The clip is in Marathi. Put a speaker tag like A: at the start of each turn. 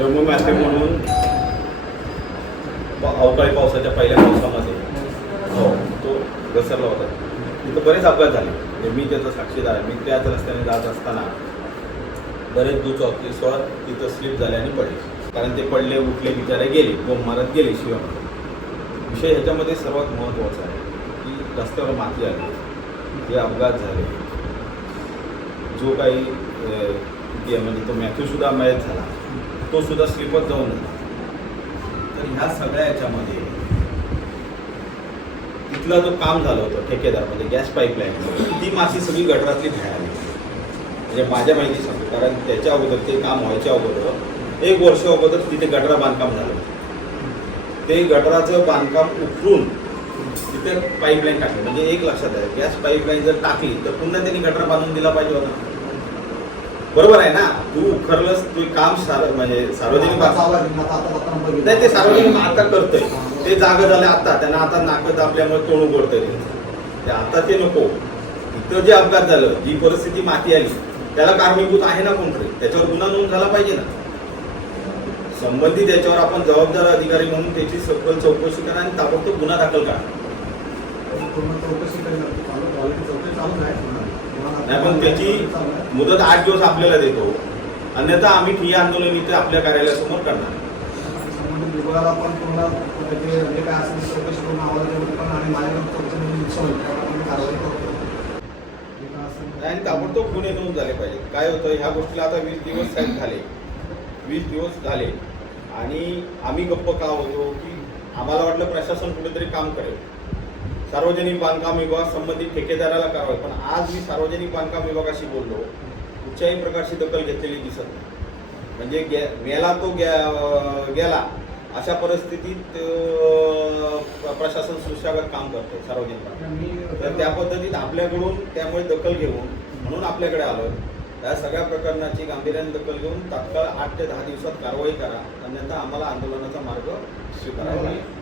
A: रंग मॅथे म्हणून अवकाळी पावसाच्या पहिल्या पावसामध्ये. हो तो घसरला होता. तिथं बरेच अपघात झाले. म्हणजे मी त्याचा साक्षीदार आहे. मी त्याच रस्त्याने जात असताना बरेच दुचाकी स्वर तिथं स्लिप झाले आणि पडले. कारण ते पडले उठले बिचारे गेले बोंब मारत गेले शिवाय. विषय ह्याच्यामध्ये सर्वात महत्त्वाचा आहे की रस्त्यावर माती आली. जे अपघात झाले. जो काही म्हणजे तो मॅथ्यूसुद्धा मॅच मयत झाला. तो सुद्धा स्लिपच जाऊन तर ह्या सगळ्या याच्यामध्ये तिथला जो काम झालं होतं ठेकेदार म्हणजे गॅस पाईपलाईन ती मासी सगळी गटरातली मिळाली म्हणजे माझ्या माहिती सांगतो कारण त्याच्या अगोदर ते काम व्हायच्या अगोदर एक वर्ष अगोदर तिथे गटरा बांधकाम झालं ते गटराचं बांधकाम उकरून तिथे पाईपलाईन टाकली. म्हणजे एक लक्षात आहे गॅस पाईपलाईन जर टाकली तर पुन्हा त्यांनी गटर बांधून दिला पाहिजे होता. बरोबर आहे ना? तू उखरलंस तू काम सार म्हणजे सार्वजनिक नाही ते सार्वजनिक आता करतोय. ते जागा झाले आता. त्यांना आता नाकं दाबल्यामुळे तोंड उघडतंय ते. ते आता ते नको. इथं जे अपघात झालं जी परिस्थिती माती आली त्याला कारणीभूत आहे ना कोणतरी? त्याच्यावर गुन्हा नोंद झाला पाहिजे ना? संबंधित याच्यावर आपण जबाबदार अधिकारी म्हणून त्याची सखोल चौकशी करा आणि ताबडतोब गुन्हा दाखल करा. चालू नाही पण त्याची मुदत आठ दिवस आपल्याला देतो. अन्यथा आम्ही ठिय्या आंदोलन इथे आपल्या कार्यालयासमोर करणार.
B: संबंधित विभागाला पण पूर्ण त्याचे जे काय असेल ते चौकशी करून आवाज पण आणि माझ्याकडे चौकशी नुकसान होईल कारवाई करतो जे
A: ताबडतोब गुन्हे नोंद झाले पाहिजे काय होतं ह्या गोष्टीला आता वीस दिवस साहेब झाले. वीस दिवस झाले. आणि आम्ही गप्प का होतो की आम्हाला वाटलं प्रशासन कुठेतरी काम करेल. सार्वजनिक बांधकाम विभाग संबंधित ठेकेदाराला कारवाई. पण आज मी सार्वजनिक बांधकाम विभागाशी बोललो. कुठच्याही प्रकारची दखल घेतलेली दिसत नाही. म्हणजे गे मेला तो गे गेला अशा परिस्थितीत प्रशासन सुशागत काम करते सार्वजनिक बांधकाम. तर त्या पद्धतीत आपल्याकडून त्यामुळे दखल घेऊन म्हणून आपल्याकडे आलो या सगळ्या प्रकरणाची गांभीर्याने दखल घेऊन तात्काळ आठ ते दहा दिवसात कारवाई करा. अन्यथा आम्हाला आंदोलनाचा मार्ग स्वीकारावा लागेल.